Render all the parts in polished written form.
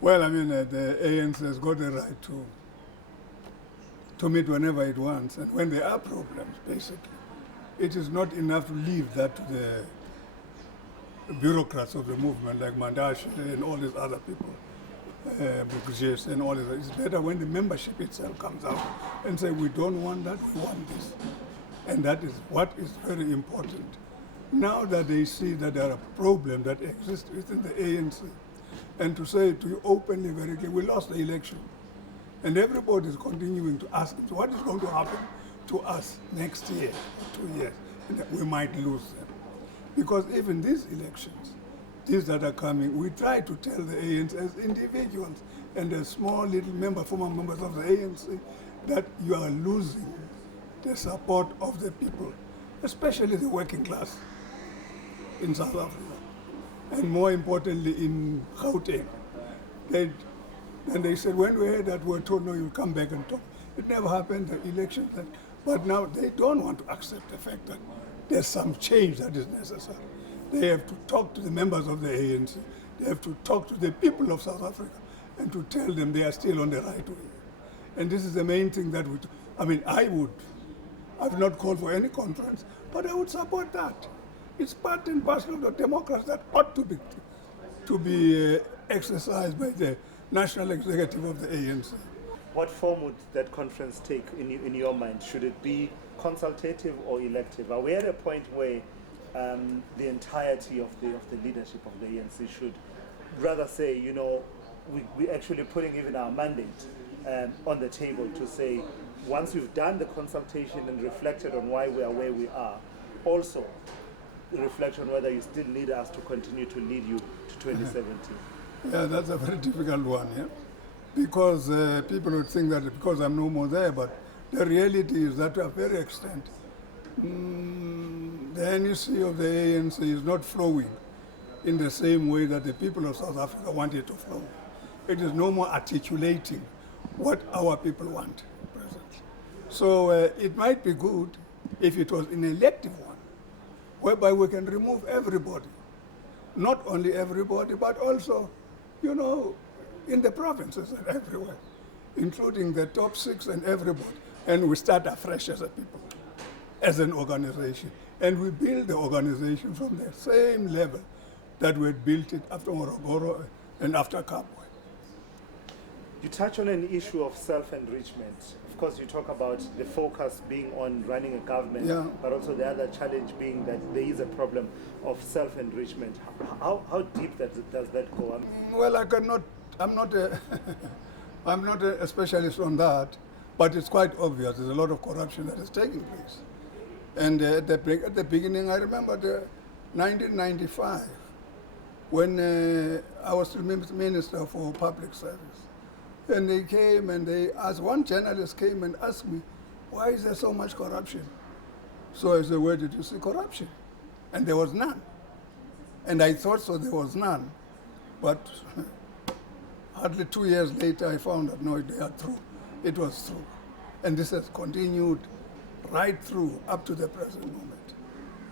Well, I mean, the ANC has got a right to meet whenever it wants, and when there are problems, basically. It is not enough to leave that to the bureaucrats of the movement like Mandashe and all these other people, Bukjes and all this. It's better when the membership itself comes out and say, we don't want that, we want this. And that is what is very important. Now that they see that there are problems that exist within the ANC, and to say to you openly, very clearly, we lost the election. And everybody is continuing to ask, so what is going to happen to us next year, 2 years? And that we might lose them. Because even these elections, these that are coming, we try to tell the ANC as individuals and as small little former members of the ANC, that you are losing the support of the people, especially the working class in South Africa, and more importantly in Gauteng. And they said, when we heard that, we were told, no, you'll come back and talk. It never happened, the elections. But now they don't want to accept the fact that there's some change that is necessary. They have to talk to the members of the ANC. They have to talk to the people of South Africa and to tell them they are still on the right way. And this is the main thing that I've not called for any conference, but I would support that. It's part and parcel of the democracy that ought to be exercised by the national executive of the ANC. What form would that conference take in your mind? Should it be consultative or elective? Are we at a point where the entirety of the leadership of the ANC should rather say, we're actually putting even our mandate on the table to say, once we've done the consultation and reflected on why we are where we are, also reflect on whether you still need us to continue to lead you to 2017? Yeah, that's a very difficult one, yeah? Because people would think that because I'm no more there, but the reality is that to a very extent, the NEC of the ANC is not flowing in the same way that the people of South Africa want it to flow. It is no more articulating what our people want presently. So it might be good if it was an elective one, whereby we can remove everybody. Not only everybody, but also, in the provinces and everywhere, including the top 6 and everybody. And we start afresh as a people, as an organization. And we build the organization from the same level that we had built it after Morogoro and after Kabwe. You touch on an issue of self-enrichment. Of course, you talk about the focus being on running a government, yeah, but also the other challenge being that there is a problem of self-enrichment. How deep does that go? Well, I'm not a specialist on that, but it's quite obvious. There's a lot of corruption that is taking place. And at the beginning, I remember 1995, when I was the Minister for Public Service. And they came and they asked, one journalist came and asked me, why is there so much corruption? So I said, where did you see corruption? And there was none. And I thought so, there was none. But hardly 2 years later, I found out, no, they are true. It was true. And this has continued right through up to the present moment,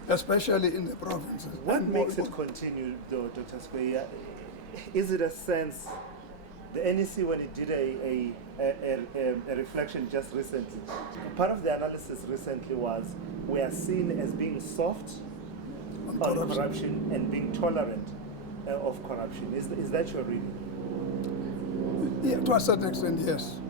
especially in the provinces. What makes it continue, though, Dr. Skweyiya? Is it a sense, the NEC, when it did a reflection just recently, part of the analysis recently was we are seen as being soft on corruption and being tolerant of corruption. Is that your reading? Yeah, to a certain extent, yes.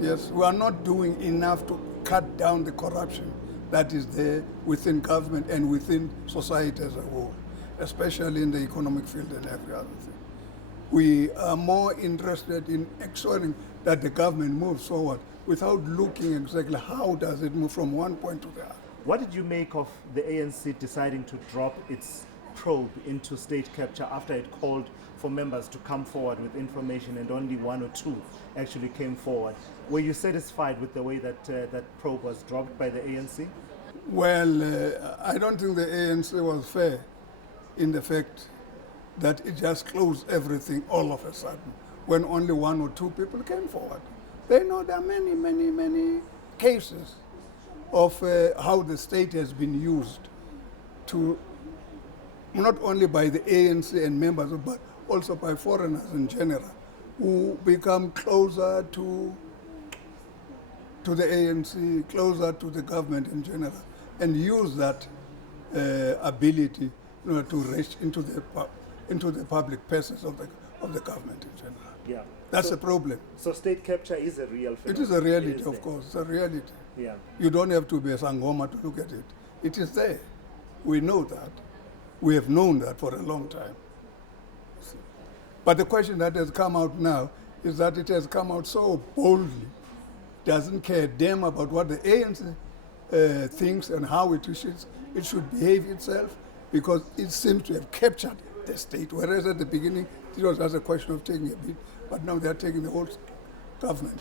Yes, we are not doing enough to cut down the corruption that is there within government and within society as a whole, especially in the economic field and every other thing. We are more interested in ensuring that the government moves forward without looking exactly how does it move from one point to the other. What did you make of the ANC deciding to drop its probe into state capture after it called for members to come forward with information and only 1 or 2 actually came forward? Were you satisfied with the way that that probe was dropped by the ANC? Well, I don't think the ANC was fair in the fact that it just closed everything all of a sudden when only 1 or 2 people came forward. They know there are many, many, many cases of how the state has been used to, not only by the ANC and members, but also by foreigners in general, who become closer to the ANC, closer to the government in general, and use that ability, to reach into the public purses of the government in general. Yeah. That's a problem. So state capture is a real phenomenon. It is a reality, It is of there. course. It's a reality. Yeah. You don't have to be a Sangoma to look at it. It is there. We know that. We have known that for a long time. But the question that has come out now is that it has come out so boldly, doesn't care a damn about what the ANC thinks and how it should behave itself, because it seems to have captured the state, whereas at the beginning it was just a question of taking a bit, but now they're taking the whole government.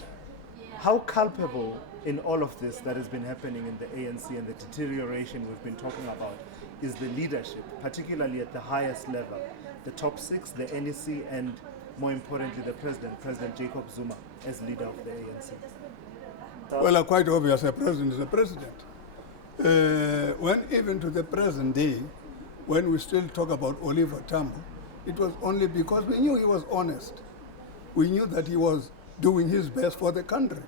How culpable in all of this that has been happening in the ANC and the deterioration we've been talking about is the leadership, particularly at the highest level, the top six, the NEC, and more importantly, the President Jacob Zuma, as leader of the ANC? Well, quite obvious, a president is a president. When even to the present day, when we still talk about Oliver Tambo, it was only because we knew he was honest. We knew that he was doing his best for the country.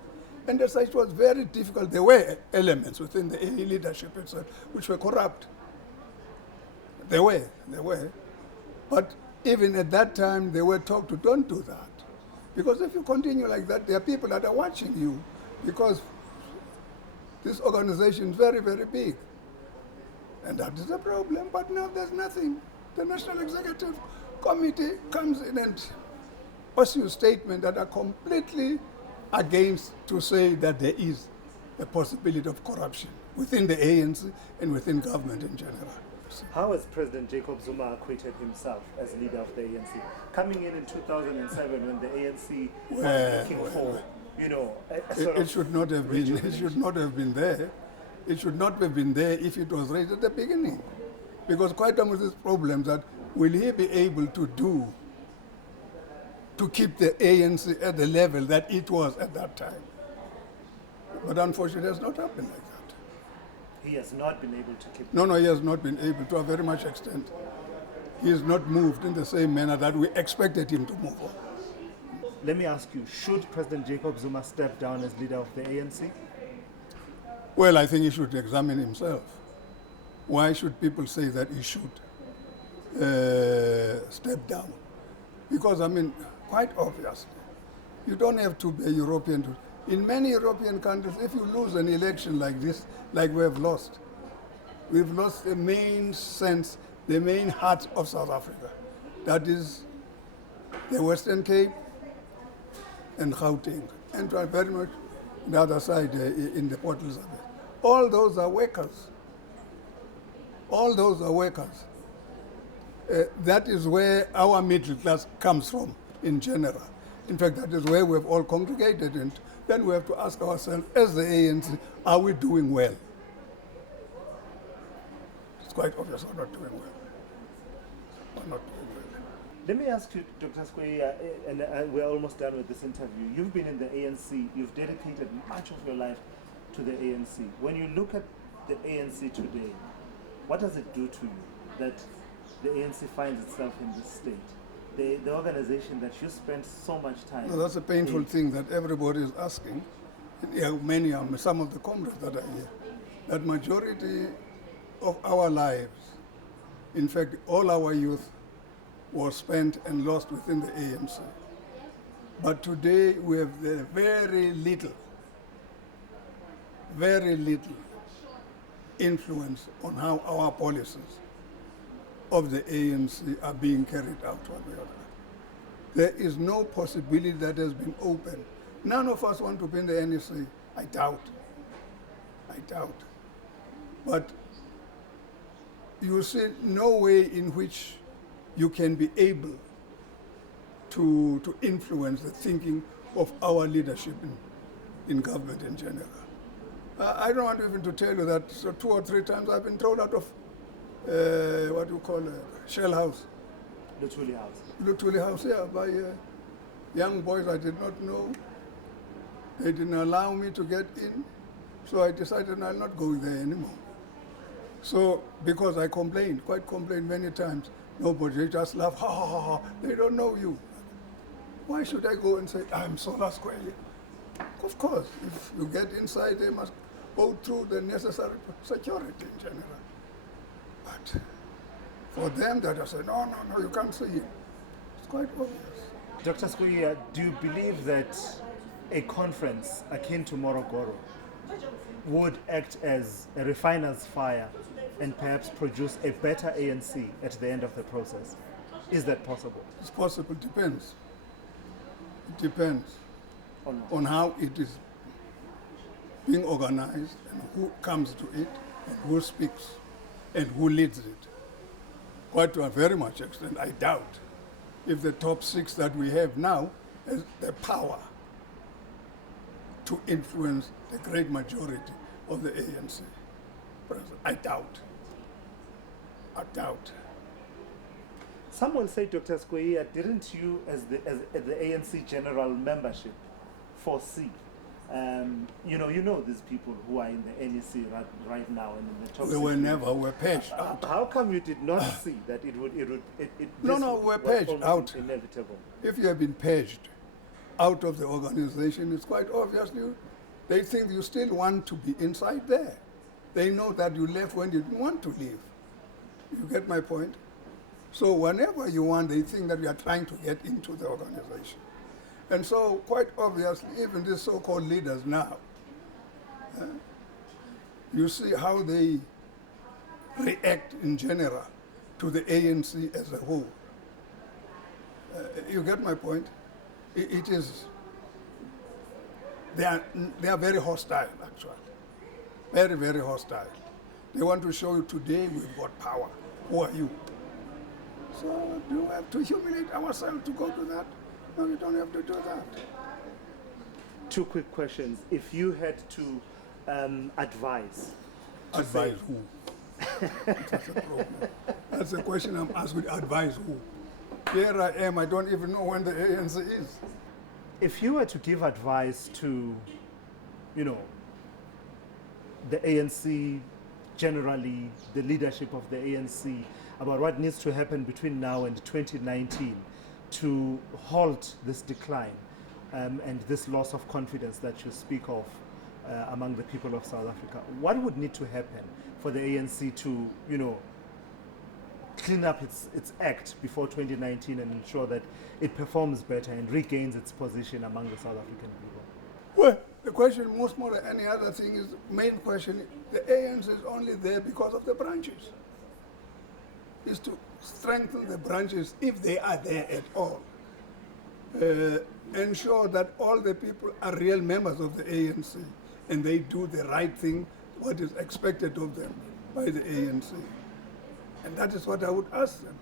And as such, it was very difficult. There were elements within the AA leadership itself which were corrupt. There were. But even at that time, they were told to don't do that. Because if you continue like that, there are people that are watching you, because this organization is very, very big. And that is a problem, but now there's nothing. The National Executive Committee comes in and issues statements that are completely against to say that there is a possibility of corruption within the ANC and within government in general. How has President Jacob Zuma acquitted himself as leader of the ANC? Coming in 2007 when the ANC was looking for, it should not have been. It should not have been there. It should not have been there if it was raised at the beginning, because quite some of these problems that will he be able to keep the ANC at the level that it was at that time? But unfortunately, it has not happened like that. He has not been able to keep... No, he has not been able to a very much extent. He has not moved in the same manner that we expected him to move on. Let me ask you, should President Jacob Zuma step down as leader of the ANC? Well, I think he should examine himself. Why should people say that he should step down? Because, quite obviously, you don't have to be a European. In many European countries, if you lose an election like this, like we've lost the main sense, the main heart of South Africa. That is the Western Cape and Gauteng, and very much the other side in the Port Elizabeth. All those are workers. That is where our middle class comes from in general. In fact, that is where we've all congregated, and then we have to ask ourselves, as the ANC, are we doing well? It's quite obvious we're not doing well. We're not doing well. Let me ask you, Dr. Skweyiya, and we're almost done with this interview. You've been in the ANC, you've dedicated much of your life to the ANC. When you look at the ANC today, what does it do to you that the ANC finds itself in this state? The organization that you spent so much time... No, that's a painful thing that everybody is asking. Some of the comrades that are here, that majority of our lives, in fact, all our youth was spent and lost within the ANC. But today we have very little influence on how our policies of the ANC are being carried out one way or other. There is no possibility that has been opened. None of us want to be in the NEC. I doubt. But you see no way in which you can be able to influence the thinking of our leadership in government in general. I don't want even to tell you that 2 or 3 times I've been thrown out of what you call a shell house. Lutuli House, yeah, by young boys I did not know. They didn't allow me to get in, so I decided I'll not go there anymore. So, because I complained many times, Nobody, they just laugh, ha ha ha ha, they don't know you. Why should I go and say, I'm Zola Skweyiya? Of course, if you get inside, they must go through the necessary security in general. But for them that I say, no, no, no, you can't see him, it's quite obvious. Dr. Skweyiya, do you believe that a conference akin to Morogoro would act as a refiner's fire and perhaps produce a better ANC at the end of the process? Is that possible? It's possible, depends. It depends on how it is being organized and who comes to it and who speaks and who leads it. Quite to a very much extent, I doubt if the top 6 that we have now has the power to influence the great majority of the ANC. I doubt. I doubt. Some will say, Dr. Skweyiya, didn't you, as the ANC general membership, foresee? You know these people who are in the NEC right now and in the top. We were never, we're paged out. How come you did not see that it would? No, we're paged out. Inevitable. If you have been paged out of the organization, it's quite obvious they think you still want to be inside there. They know that you left when you didn't want to leave. You get my point? So whenever you want, they think that you are trying to get into the organization. And so quite obviously, even these so-called leaders now, you see how they react in general to the ANC as a whole. You get my point? It is, they are very hostile, actually. Very, very hostile. They want to show you today we've got power. Who are you? So do we have to humiliate ourselves to go to that? No, you don't have to do that. 2 quick questions. If you had to advise. Advise who? That's a problem. That's the question I'm asking. Advise who? Here I am. I don't even know when the ANC is. If you were to give advice to, the ANC generally, the leadership of the ANC, about what needs to happen between now and 2019 to halt this decline and this loss of confidence that you speak of among the people of South Africa, what would need to happen for the ANC to, clean up its act before 2019 and ensure that it performs better and regains its position among the South African people? Well, the question, most more than any other thing, is the main question. The ANC is only there because of the branches. Is to strengthen the branches if they are there at all. Ensure that all the people are real members of the ANC and they do the right thing, what is expected of them by the ANC. And that is what I would ask them.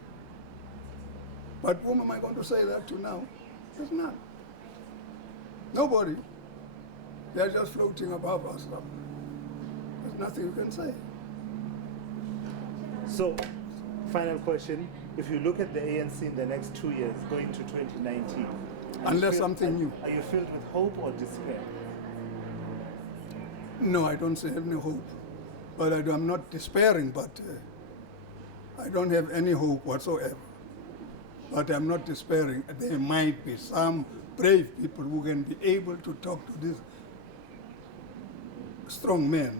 But whom am I going to say that to now? There's none. Nobody. They're just floating above us now. There's nothing you can say. So, final question. If you look at the ANC in the next 2 years, going to 2019, unless something new. Are you filled with hope or despair? No, I don't have any hope. But I'm not despairing, but I don't have any hope whatsoever. But I'm not despairing. There might be some brave people who can be able to talk to these strong men.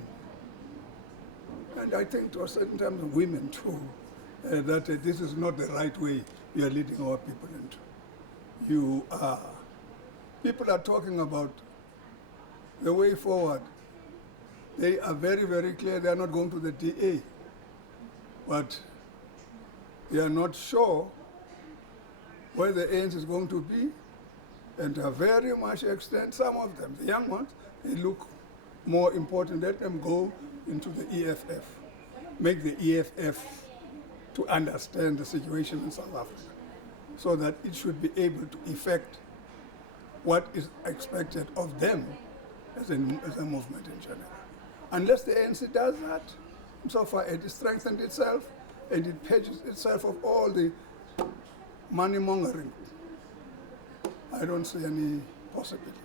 And I think to a certain time, the women too, that this is not the right way we are leading our people into. People are talking about the way forward. They are very, very clear they are not going to the DA. But they are not sure where the ANC is going to be, and to a very much extent, some of them, the young ones, they look more important. Let them go into the EFF, make the EFF to understand the situation in South Africa, so that it should be able to effect what is expected of them as a movement in general. Unless the ANC does that, so far it has strengthened itself and it purges itself of all the money mongering. I don't see any possibility.